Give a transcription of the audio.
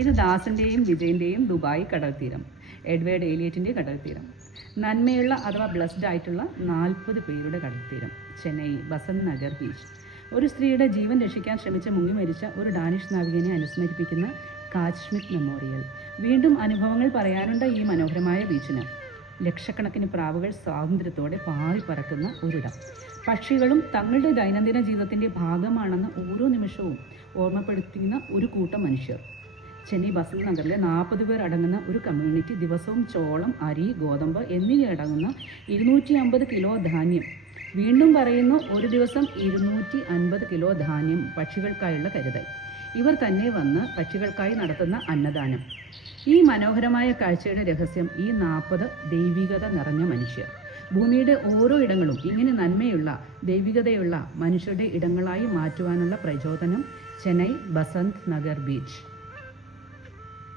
ഇത് ദാസിൻ്റെയും വിജയൻ്റെയും Dubai കടൽത്തീരം, Edward ഏലിയറ്റിൻ്റെ കടൽത്തീരം. നന്മയുള്ള അഥവാ ബ്ലസ്ഡ് ആയിട്ടുള്ള 40 പേരുടെ കടൽത്തീരം, ചെന്നൈ ബസന്ത് നഗർ ബീച്ച്. ഒരു സ്ത്രീയുടെ ജീവൻ രക്ഷിക്കാൻ ശ്രമിച്ച് മുങ്ങി മരിച്ച ഒരു ഡാനിഷ് നാവികനെ അനുസ്മരിപ്പിക്കുന്ന കാച്ച്മിറ്റ് മെമ്മോറിയൽ. വീണ്ടും അനുഭവങ്ങൾ പറയാനുണ്ട് ഈ മനോഹരമായ ബീച്ചിന്. ലക്ഷക്കണക്കിന് പ്രാവുകൾ സ്വാതന്ത്ര്യത്തോടെ പാറിപ്പറക്കുന്ന ഒരിടം. പക്ഷികളും തങ്ങളുടെ ദൈനംദിന ജീവിതത്തിൻ്റെ ഭാഗമാണെന്ന് ഓരോ നിമിഷവും ഓർമ്മപ്പെടുത്തുന്ന ഒരു കൂട്ടം മനുഷ്യർ. ചെന്നൈ ബസന്ത് നഗറിലെ 40 പേർ അടങ്ങുന്ന ഒരു കമ്മ്യൂണിറ്റി ദിവസവും ചോളം, അരി, ഗോതമ്പ് എന്നിവയടങ്ങുന്ന 250 കിലോ ധാന്യം, വീണ്ടും പറയുന്നു, ഒരു ദിവസം 250 കിലോ ധാന്യം പക്ഷികൾക്കായുള്ള കരുതൽ. ഇവർ തന്നെ വന്ന് പക്ഷികൾക്കായി നടത്തുന്ന അന്നദാനം. ഈ മനോഹരമായ കാഴ്ചയുടെ രഹസ്യം ഈ 40 ദൈവികത നിറഞ്ഞ മനുഷ്യർ. ഭൂമിയുടെ ഓരോ ഇടങ്ങളും ഇങ്ങനെ നന്മയുള്ള ദൈവികതയുള്ള മനുഷ്യരുടെ ഇടങ്ങളായി മാറ്റുവാനുള്ള പ്രചോദനം ചെന്നൈ ബസന്ത് നഗർ ബീച്ച്.